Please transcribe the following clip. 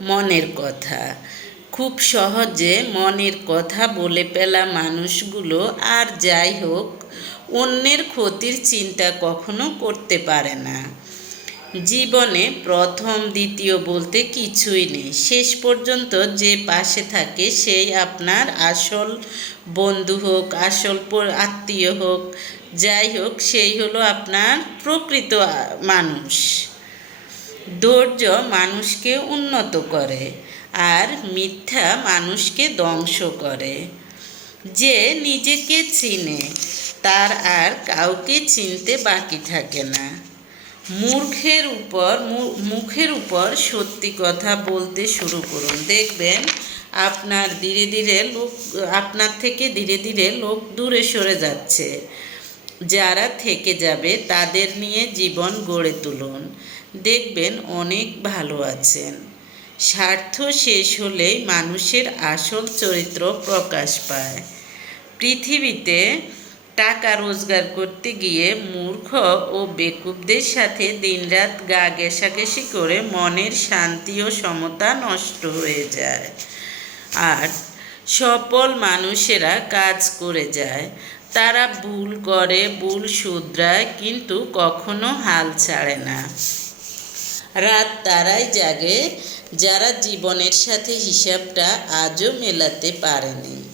মনের কথা। খুব সহজে মনের কথা বলে ফেলা মানুষগুলো আর যাই হোক অন্যের ক্ষতির চিন্তা কখনো করতে পারে না। জীবনে প্রথম দ্বিতীয় বলতে কিছুই নেই, শেষ পর্যন্ত যে পাশে থাকে সেই আপনার আসল বন্ধু হোক, আসল আত্মীয় হোক, যাই হোক সেই হলো আপনার প্রকৃত মানুষ। ধৈর্য মানুষকে উন্নত করে আর মিথ্যা মানুষকে ধ্বংস করে। যে নিজেকে চিনে তার আর কাউকে চিনতে বাকি থাকে না। মুখের উপর সত্যি কথা বলতে শুরু করুন, দেখবেন আপনার থেকে ধীরে ধীরে লোক দূরে সরে যাচ্ছে। যারা থেকে যাবে তাদের নিয়ে জীবন গড়ে তুলুন, দেখবেন অনেক ভালো আছেন। স্বার্থ শেষ হলেই মানুষের আসল চরিত্র প্রকাশ পায়। পৃথিবীতে টাকা রোজগার করতে গিয়ে মূর্খ ও বেকুবদের সাথে দিনরাত গা ঘেঁষাঘেঁষি করে মনের শান্তি ও সমতা নষ্ট হয়ে যায়। আর সফল মানুষেরা কাজ করে যায়, তারা ভুল করে, ভুল শুধরায়, কিন্তু কখনো হাল ছাড়ে না। রাত তারাই জাগে যারা জীবনের সাথে হিসাবটা আজও মেলাতে পারেনি।